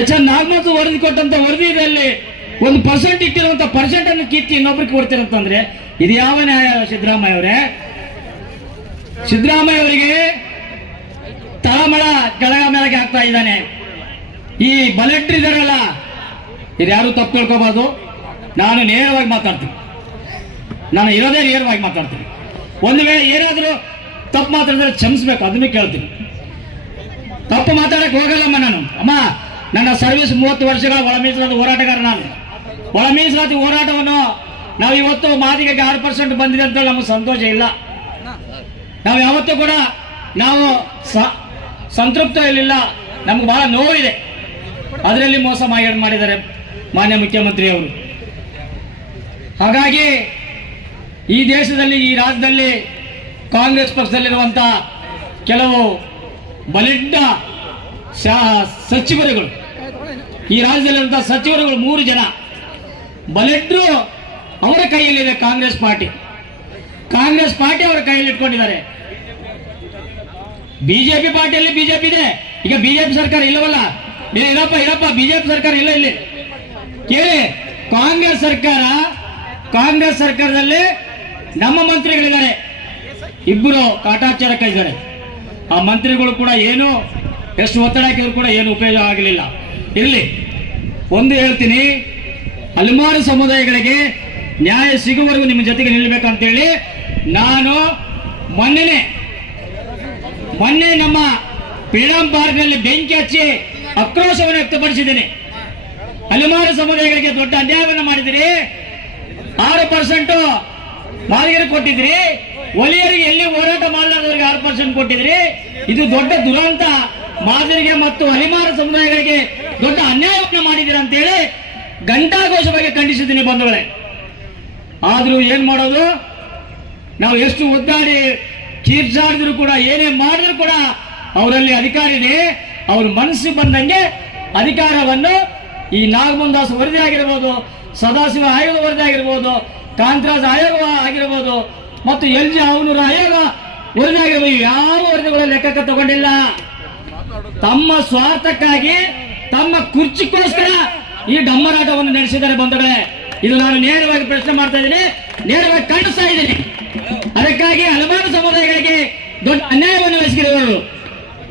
H N Naganath ವರದಿ ಕೊಟ್ಟಂತ ವರದಿಯಲ್ಲಿ ಒಂದು ಪರ್ಸೆಂಟ್ ಇಟ್ಟಿರುವಂತ ಪರ್ಸೆಂಟ್ ಅನ್ನು ಕಿತ್ತಿ ಇನ್ನೊಬ್ರಿಗೆ ಕೊಡ್ತೀರಂತಂದ್ರೆ ಇದು ಯಾವ ನ್ಯಾಯ ಸಿದ್ದರಾಮಯ್ಯ ಅವರೇ? ಸಿದ್ದರಾಮಯ್ಯ ಅವರಿಗೆ ತಳಮಳ ಕೆಳಗ ಮೇಳಗೆ ಆಗ್ತಾ ಇದ್ದಾನೆ. ಈ ಬಲೆಟ್ ಇದಾರಲ್ಲ, ಇದು ಯಾರು ತಪ್ಪು ತಿಳ್ಕೋಬಾರ್ದು ನಾನು ನೇರವಾಗಿ ಮಾತಾಡ್ತೀನಿ. ನಾನು ಇರೋದೇ ನೇರವಾಗಿ ಮಾತಾಡ್ತೀನಿ. ಒಂದು ವೇಳೆ ಏನಾದರೂ ತಪ್ಪು ಮಾತಾಡಿದ್ರೆ ಕ್ಷಮಿಸ್ಬೇಕು, ಅದನ್ನೇ ಕೇಳ್ತೀನಿ. ತಪ್ಪು ಮಾತಾಡಕ್ಕೆ ಹೋಗಲ್ಲಮ್ಮ ನಾನು. ಅಮ್ಮ ನನ್ನ ಸರ್ವಿಸ್ ಮೂವತ್ತು ವರ್ಷಗಳ ಒಳ ಮೀಸಲಾತಿ ಹೋರಾಟಗಾರ ನಾನು. ಒಳ ಮೀಸಲಾತಿ ಹೋರಾಟವನ್ನು ನಾವು ಇವತ್ತು ಮಾದಿಗೆಗೆ ಆರು ಪರ್ಸೆಂಟ್ ಬಂದಿದೆ ಅಂತ ನಮಗೆ ಸಂತೋಷ ಇಲ್ಲ. ನಾವು ಯಾವತ್ತೂ ಕೂಡ ನಾವು ಸಂತೃಪ್ತ ಇರಲಿಲ್ಲ ನಮ್ಗೆ ಬಹಳ ನೋವಿದೆ. ಅದರಲ್ಲಿ ಮೋಸ ಮಾಡಿ ಮಾಡಿದ್ದಾರೆ ಮಾನ್ಯ ಮುಖ್ಯಮಂತ್ರಿ ಅವರು ಹಾಗಾಗಿ ಈ ದೇಶದಲ್ಲಿ, ಈ ರಾಜ್ಯದಲ್ಲಿ ಕಾಂಗ್ರೆಸ್ ಪಕ್ಷದಲ್ಲಿರುವಂತ ಕೆಲವು ಶಾ- ಸಚಿವರುಗಳು. ಈ ರಾಜ್ಯದಲ್ಲಿರುವಂತಹ ಸಚಿವರುಗಳು ಮೂರು ಜನ. ಬಲೆಟ್ರು ಅವರ ಕೈಯಲ್ಲಿದೆ ಕಾಂಗ್ರೆಸ್ ಪಾರ್ಟಿ. ಕಾಂಗ್ರೆಸ್ ಪಾರ್ಟಿ ಅವರ ಕೈಯಲ್ಲಿ ಇಟ್ಕೊಂಡಿದ್ದಾರೆ. ಬಿಜೆಪಿ ಪಾರ್ಟಿಯಲ್ಲಿ ಬಿಜೆಪಿ ಇದೆ. ಈಗ ಬಿಜೆಪಿ ಸರ್ಕಾರ ಇಲ್ಲವಲ್ಲ? ಇರಪ್ಪ ಇರಪ್ಪ, ಬಿಜೆಪಿ ಸರ್ಕಾರ ಇಲ್ಲ ಇಲ್ಲಿ. ಕೇಳಿ, ಕಾಂಗ್ರೆಸ್ ಸರ್ಕಾರ, ಕಾಂಗ್ರೆಸ್ ಸರ್ಕಾರದಲ್ಲಿ ನಮ್ಮ ಮಂತ್ರಿಗಳಿದ್ದಾರೆ. ಇಬ್ಬರು ಕಾಟಾಚಾರಕ್ಕ ಇದ್ದಾರೆ. ಆ ಮಂತ್ರಿಗಳು ಕೂಡ ಏನು ಎಷ್ಟು ಒತ್ತಡ ಹಾಕಿದ್ರು ಕೂಡ ಏನು ಉಪಯೋಗ ಆಗಲಿಲ್ಲ. ಇರಲಿ, ಒಂದು ಹೇಳ್ತೀನಿ, ಹಲವಾರು ಸಮುದಾಯಗಳಿಗೆ ನ್ಯಾಯ ಸಿಗುವವರೆಗೂ ನಿಮ್ಮ ಜೊತೆಗೆ ನಿಲ್ಲಬೇಕಂತೇಳಿ ನಾನು ಮೊನ್ನೆ ಮೊನ್ನೆ ನಮ್ಮ ಫ್ರೀಡಂ ಪಾರ್ಕ್ನಲ್ಲಿ ಬೆಂಕಿ ಹಚ್ಚಿ ಆಕ್ರೋಶವನ್ನು ವ್ಯಕ್ತಪಡಿಸಿದ್ದೇನೆ. ಹಲವಾರು ಸಮುದಾಯಗಳಿಗೆ ದೊಡ್ಡ ಅನ್ಯಾಯವನ್ನು ಮಾಡಿದಿರಿ ಆರು ಪರ್ಸೆಂಟ್ ಮಾಲಿಗರಿಗೆ ಕೊಟ್ಟಿದ್ರಿ ಒಲಿಯರಿಗೆ ಎಲ್ಲಿ ಹೋರಾಟ ಮಾಡಲಾರ್ದವ್ರಿಗೆ ಆರು ಪರ್ಸೆಂಟ್ ಕೊಟ್ಟಿದ್ರಿ ಇದು ದೊಡ್ಡ ದುರಂತ. ಮಾದರಿಗೆ ಮತ್ತು ಹರಿಮಾರ ಸಮುದಾಯಗಳಿಗೆ ದೊಡ್ಡ ಅನ್ಯಾಯವನ್ನು ಮಾಡಿದಿರ ಅಂತೇಳಿ ಘಂಟಾಘೋಷವಾಗಿ ಖಂಡಿಸಿದ್ದೀನಿ ಬಂಧುಗಳೇ. ಆದರೂ ಏನ್ ಮಾಡೋದು? ನಾವು ಎಷ್ಟು ಒದ್ದಾಡಿ ಕೀರ್ಚಾಡಿದ್ರು ಕೂಡ, ಏನೇ ಮಾಡಿದ್ರು ಕೂಡ ಅವರಲ್ಲಿ ಅಧಿಕಾರ ಇದೆ. ಅವ್ರ ಮನಸ್ಸಿಗೆ ಬಂದಂಗೆ ಅಧಿಕಾರವನ್ನು ಈ ನಾಗಮಂದಾಸ್ ವರದಿ ಆಗಿರ್ಬೋದು, ಸದಾಶಿವ ಆಯೋಗ ವರದಿ ಆಗಿರ್ಬೋದು, ಕಾಂತರಾಜ್ ಆಯೋಗ ಆಗಿರ್ಬೋದು, ಮತ್ತು ಎಲ್ ಜಿ ಅವನೂರ ಆಯೋಗ ವರದಿ ಆಗಿರ್ಬೋದು ಯಾವ ವರದಿಗಳ ಲೆಕ್ಕಕ್ಕೆ ತಗೊಂಡಿಲ್ಲ. ತಮ್ಮ ಸ್ವಾರ್ಥಕ್ಕಾಗಿ, ತಮ್ಮ ಕುರ್ಚಿಗೋಸ್ಕರ ಈ ಡಮ್ಮರಾಟವನ್ನು ನಡೆಸಿದ್ದಾರೆ ಬಂಧುಗಳೇ. ಇದು ನಾನು ನೇರವಾಗಿ ಪ್ರಶ್ನೆ ಮಾಡ್ತಾ ಇದ್ದೀನಿ. ನೇರವಾಗಿ ಕಾಣಿಸ್ತಾ ಇದ್ದೀನಿ. ಅದಕ್ಕಾಗಿ ಹಲವಾರು ಸಮುದಾಯಗಳಿಗೆ ದೊಡ್ಡ ಎಸಗಿರುವರು